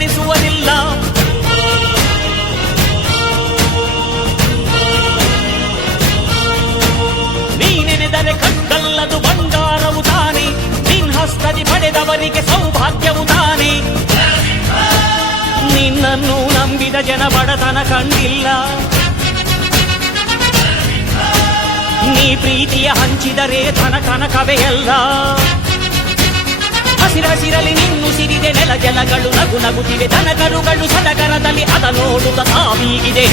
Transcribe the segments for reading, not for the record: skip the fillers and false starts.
ಎಣಿಸುವುದಿಲ್ಲ. ನೀನೆನೆದರೆ ಕಗ್ಗಲ್ಲದು ಬಂಗಾರವು ತಾನೆ, ನಿನ್ ಹಸ್ತದಿ ಪಡೆದವರಿಗೆ ಸೌಭಾಗ್ಯವು ತಾನೆ. ನಿನ್ನನ್ನು ನಂಬಿದ ಜನ ಬಡತನ ಕಂಡಿಲ್ಲ. ನೀ ಪ್ರೀತಿಯ ಹಂಚಿದರೆ ಧನ ಕನಕವೇ ಎಲ್ಲ. ಹಸಿರಸಿರಲಿ ನಿನ್ನುಸಿರಿದೆ, ನೆಲ ಜಲಗಳು ನಗು ನಗುತ್ತಿವೆ, ದನಕರುಗಳು ಸಡಗರದಲ್ಲಿ ಅದ ನೋಡುತ್ತ ತಾವೀಗಿದೆ.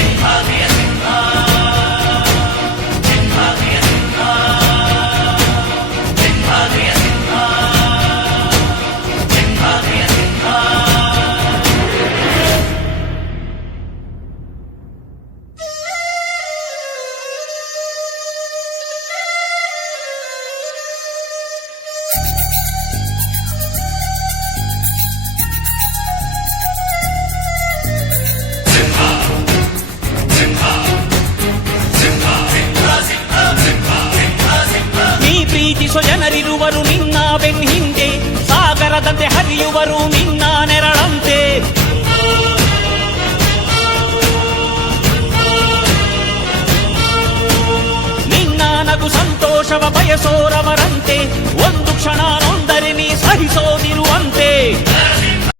ಪ್ರೀತಿಸೋ ಜನರಿರುವರು ನಿನ್ನ ಬೆನ್ ಹಿಂದೆ, ಸಾಗರದಂತೆ ಹರಿಯುವರು ನಿನ್ನ ನೆರಳಂತೆ. ನಿನ್ನ ನಗು ಸಂತೋಷವ ಬಯಸೋರವರಂತೆ, ಒಂದು ಕ್ಷಣ ನೊಂದರೆ ನೀ ಸಹಿಸೋದಿರು